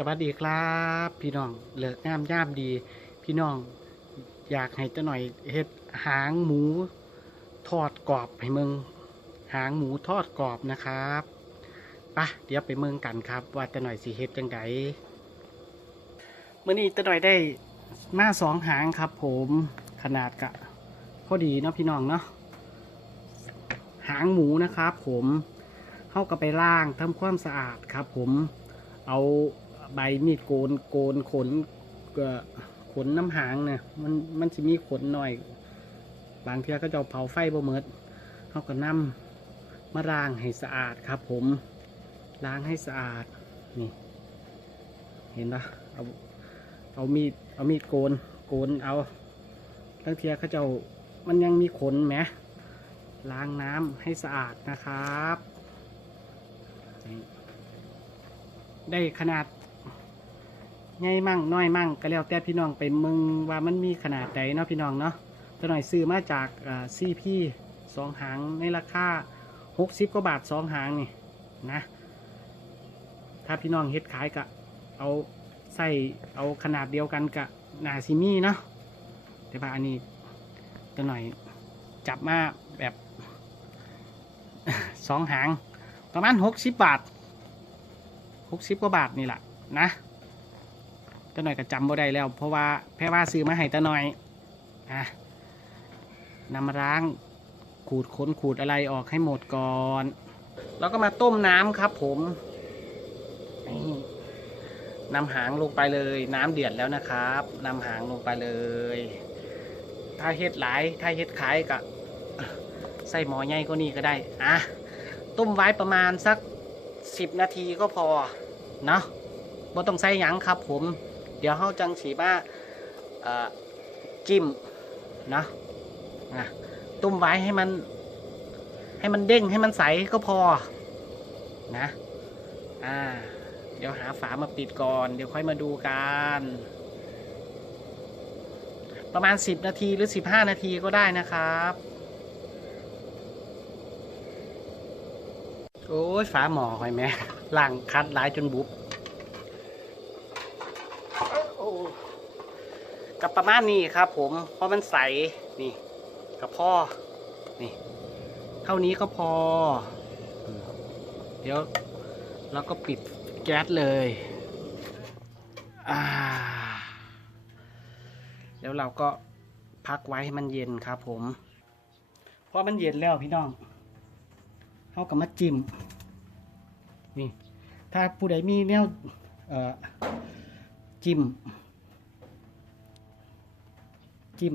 สวัสดีครับ พี่น้องเลิกงามย่ามดี พี่น้องอยากให้จะหน่อยเฮ็ดหางหมูทอดกรอบให้มึงหางหมูทอดกรอบนะครับปะเดี๋ยวไปเมืองกันครับ ว่าจะหน่อยสิเฮ็ดจังไดเมื่อนี้จะหน่อยได้มาสองหางครับ ผมขนาดกะพอดีเนาะพี่น้องเนาะหางหมูนะครับ ผมเข้ากับไปล่างทำความสะอาดครับ ผมเอา ใบมีดโกนโกนขนเอ่อขนน้ำหางเนี่ยมันมันจะมีขนหน่อย บางเทีก็จะเผาไฟบ่เมิดเขาก็นำมาล้างให้สะอาดครับ ผมล้างให้สะอาดนี่เห็นปะเอาเอามีดเอามีดโกนโกนเอาบางเทีเขาจะมันยังมีขนไหมล้างน้ำให้สะอาดนะครับ ได้ขนาด ใหญ่มั่งน้อยมั่งก็แล้วแต่พี่น้องไปมึงว่ามันมีขนาดใดเนาะพี่น้องเนาะจะหน่อยซื้อมาจากซีพีสองหางในราคาหกสิบกว่าบาทสองหางนี่นะ ถ้าพี่น้องเฮ็ดขายกะเอาใส่เอาขนาดเดียวกันกะนาซิมี่เนาะแต่ว่าอันนี้จะหน่อยจับมาแบบสองหางประมาณหกสิบบาทหกสิบกว่าบาทนี่แหละนะ ตาหน่อยก็จำบ่ได้แล้ว เพราะว่าแพ่ว่าซื้อมาให้ตาหน่อยอะนำมาล้างขูดขนขูดอะไรออกให้หมดก่อน แล้วก็มาต้มน้ำครับ ผมนี่นำหางลงไปเลย น้ำเดือดแล้วนะครับนำหางลงไปเลย ถ้าเฮ็ดหลายถ้าเฮ็ดขายก็ใส่หมอใหญ่ก็นี่ก็ได้อะต้มไว้ประมาณสักสิบนาทีก็พอเนาะบ่ต้องใส่หยังครับผม เดี๋ยวเฮาจังสีมาจิ้มนะอะตุ้มไว้ให้มัน ให้มันเด้งให้มันใสก็พอนะ อ่า เดี๋ยวหาฝามาปิดก่อน เดี๋ยวค่อยมาดูกันประมาณ 10 นาทีหรือ 15 นาทีก็ได้นะครับ โอ้ยฝาหมอคอยแม่ล่างคัดหลายจนบุบโอ้ กับประมาณนี้ครับ ผมเพราะมันใสนี่กับพ่อนี่ เท่านี้ก็พอ เดี๋ยวเราก็ปิดแก๊สเลยอ่าแล้วเราก็พักไว้ให้มันเย็นครับผมเพราะมันเย็นแล้วพี่น้องเขากับมาจิ้มนี่ถ้าผู้ใดมีแนวเออจิ้ม จิ้ม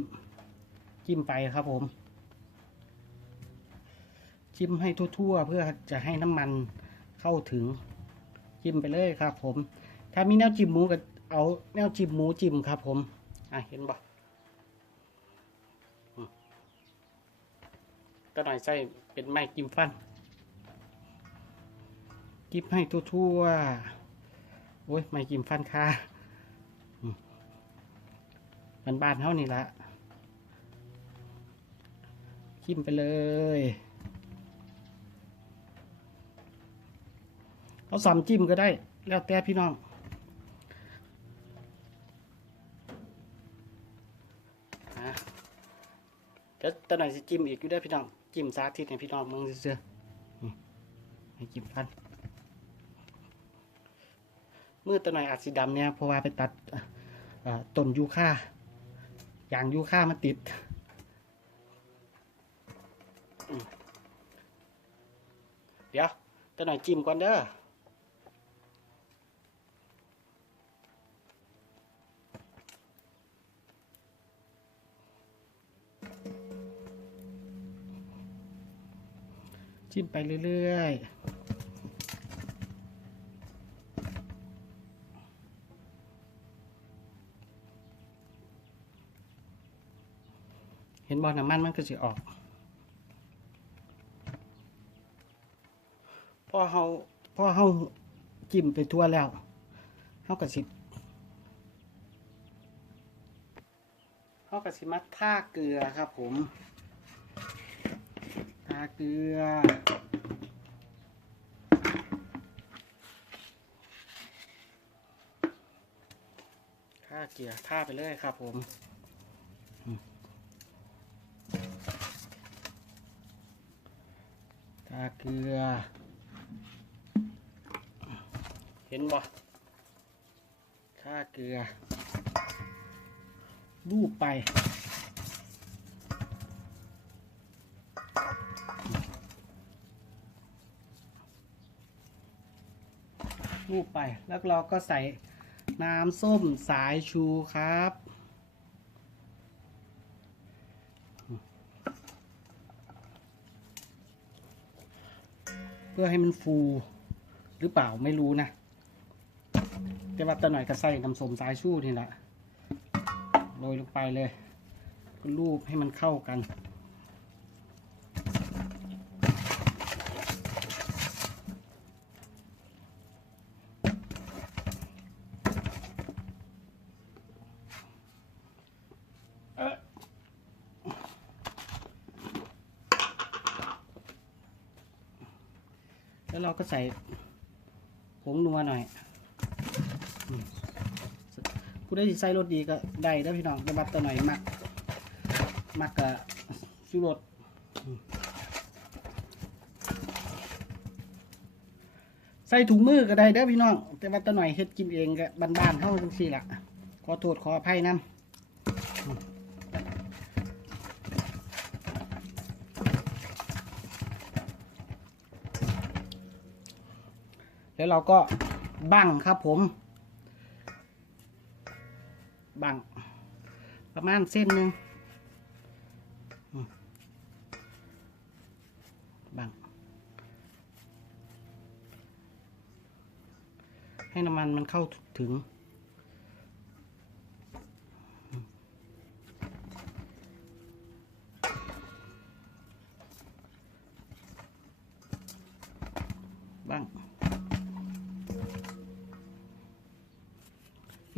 จิ้มไปครับผม จิ้มให้ทั่วๆ เพื่อจะให้น้ำมันเข้าถึง จิ้มไปเลยครับ ผม ถ้ามีแนวจิ้มหมูก็เอาแนวจิ้มหมูจิ้มครับ ผม อะเห็นบ่ก็หน่อยใส่เป็นไม้จิ้มฟันกิบให้ทั่วๆโอ้ยไม่กินฟันค่า บ้านบ้านเท่านี่ละจิ้มไปเลยเอาสามจิ้มก็ได้ แล้วแต่พี่น้องอะเดี๋ยวตอนไหนอยสิจิ้มอีกอยู่ได้พี่น้อง จิ้มสาธิตให้พี่น้องมึงเสื้อให้จิ้มฟันมือตัวหนอาจสีดำเนี่ยเพราะว่าไปตัดต้นยูคา ย่างยูค่ามาติด เดี๋ยวตัวหน่อยจิ้มก่อนเด้อจิ้มไปเรื่อย ๆ บอลน้ำมันมันก็จะออก พอเฮาพอเฮาจิ้มไปทั่วแล้วเฮาก็สิเฮาก็สิมาท่าเกลือครับผมท่าเกลือท่าเกียร์ท่าไปเลยครับผมอืมท่าเกลือ เห็นบ่ท่าเกลือ รูปไป รูปไป แล้วเราก็ใส่น้ำส้มสายชูครับ เพื่อให้มันฟูหรือเปล่าไม่รู้นะ แต่ว่าตะหน่อยก็ใส่น้ำส้มสายชูนี่แหละโรยลงไปเลยก็รูปให้มันเข้ากัน แล้วเราก็ใส่ผงนัวหน่อยผู้ได้ใส่รสดีก็ได้แล้วพี่น้องแต่บัตรตัวหน่อยมัก มักกะชูรสใส่ถุงมือก็ได้เด้อพี่น้อง แต่ว่าตัวหน่อยเฮ็ดกินเองก็บ้านๆเท่าจังซี่ล่ะ ขอโทษขออภัยนํ แล้วเราก็บั้งครับผม บั้งประมาณเส้นหนึ่งบั้งให้น้ำมันมันเข้าถึง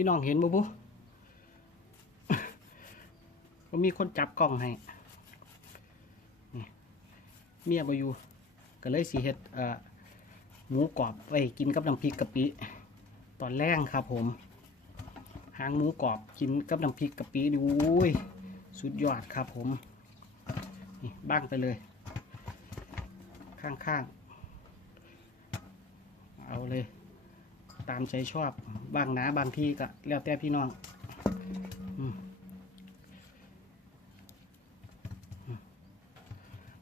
พี่น้องเห็นบ่บุก็มีคนจับกล้องให้เมียบอยู่ก็เลยสีเห็ดอ่อหมูกรอบไว้กินกับน้ำพริกกะปิตอนแรกครับผมหางหมูกรอบกินกับน้ำพริกกะปิดูอุ้ยสุดยอดครับผมนี่บ้างไปเลย ข้างๆ เอาเลย ตามใจชอบบางนะบางที่ก็แล้วแต่พี่น้อง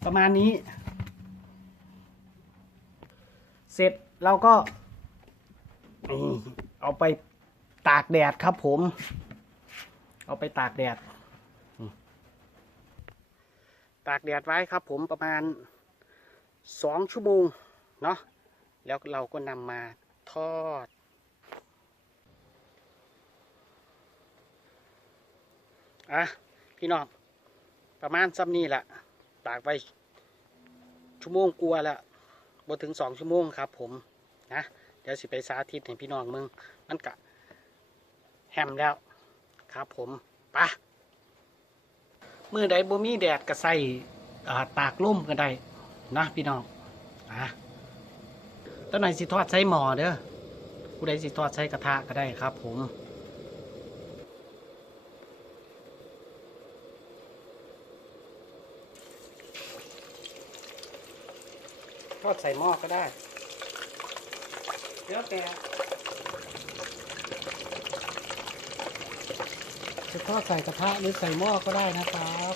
ประมาณนี้ เสร็จเราก็เอาไปตากแดดครับผม เอาไปตากแดด ตากแดดไว้ครับผมประมาณสองชั่วโมงเนาะแล้วเราก็นำมา ทอด อะ พี่น้อง ประมาณซ้ำนี่แหละตากไว้ชั่วโมงกลัวแล้วบ่ถึงสองชั่วโมงครับผม นะ เดี๋ยวสิไปสาธิตให้พี่น้องมึง มันกะแฮมแล้ว ครับผมปะมือใดบ่มีแดดก็ใส่ตากล่มก็ได้นะพี่น้องอะ ตอนไหนสิทอดใช้หม้อเด้อผู้ใดสิทอดใช้กระทะก็ได้ครับผมทอดใส่หม้อก็ได้แล้วแต่จะทอดใส่กระทะหรือใส่หม้อก็ได้นะครับ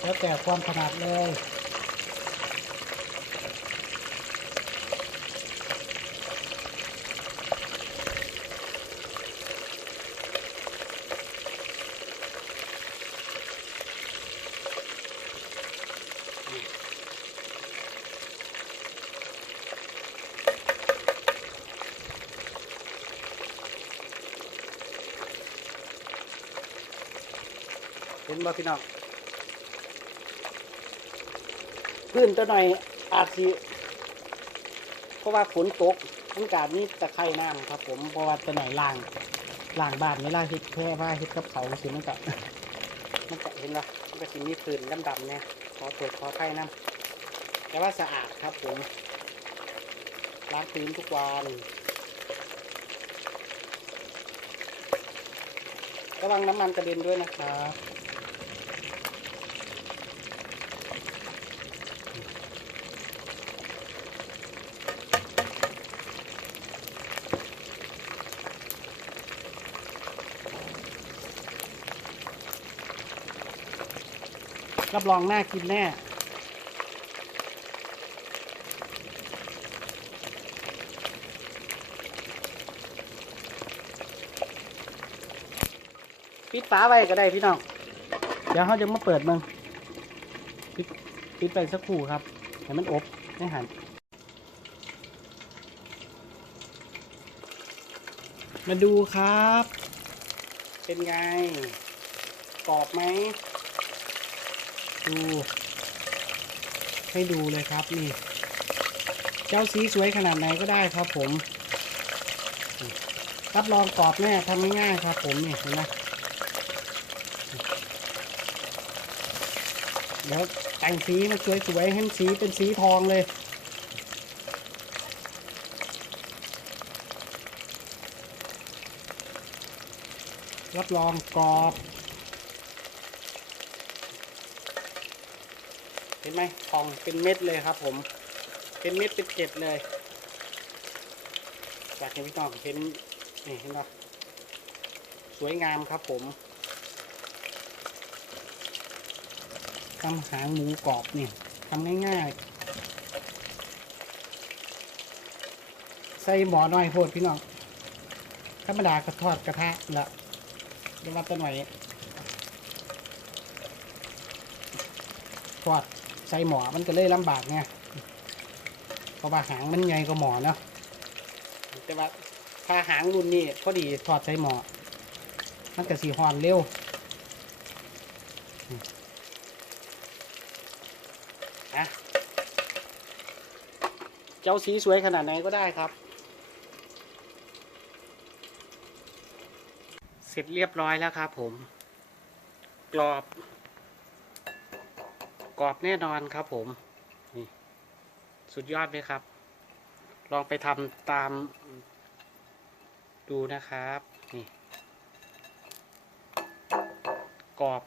แล้วแต่ความถนัดเลย ห็นบ่พี่น้องพื้นตัวหน่อยอาจสิเพราะว่าฝนตกต้องการนี้ตะไคร่น้ำครับผมเพราะว่าตัวหน่อยล่างล่างบ้านเวลาเฮ็ดแค่ว่าเฮ็ดกับเขาสิมันก็มันก็เห็นป่ะมันก็สิมีพื้นดำๆเนี่ยขอตรวจขอไข่น้ำแต่ว่าสะอาดครับผมล้างพื้นทุกวันระวังน้ำมันกระเด็นด้วยนะครับ รับรองน่ากินแน่ ปิดฝาไว้ก็ได้พี่น้อง เดี๋ยวเขาจะมาเปิดมึงปิดปิดไปสักครู่ครับ ให้มันอบไม่หันมาดูครับ เป็นไงกรอบไหม ดูให้ดูเลยครับนี่ เจ้าสีสวยขนาดไหนก็ได้ครับผมรับรองกรอบแน่ทำง่ายๆครับผมนี่เห็นไหมเดี๋ยวแต่งสีมันสวยๆให้สีเป็นสีทองเลยรับรองกรอบ ห็นไหมทองเป็นเม็ดเลยครับ ผม เป็นเม็ดเป็นเกล็ดเลยอยากให้พี่น้องเห็นนี่เห็นปะสวยงามครับผมทำหางหมูกรอบเนี่ยทำง่ายๆ ใส่หมอน่อยโพดพี่น้องธรรมดากระทอดกระทะละเดี๋ยวมาตัวหน่อยทอด ใส่หมอมันก็เลยลำบากไงเพราะว่าหางมันใหญ่กว่าหมอเนาะแต่ว่าถ้าหางรุ่นนี้พอดีทอดใส่หมอมันก็สีหอนเร็วนะเจ้าสีสวยขนาดไหนก็ได้ครับ เสร็จเรียบร้อยแล้วครับผม กรอบ กรอบแน่นอนครับผม นี่ สุดยอดไหมครับ ลองไปทำตามดูนะครับ นี่ กรอบ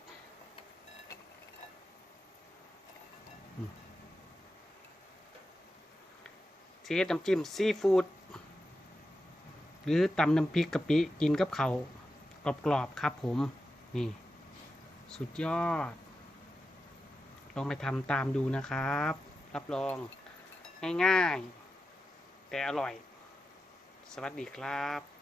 เชดน้ำจิ้มซีฟู้ดหรือตำน้ำพริกกะปิกินกับเขากรอบๆครับผม นี่ สุดยอด ลองไปทำตามดูนะครับ รับรองง่ายๆ แต่อร่อย สวัสดีครับ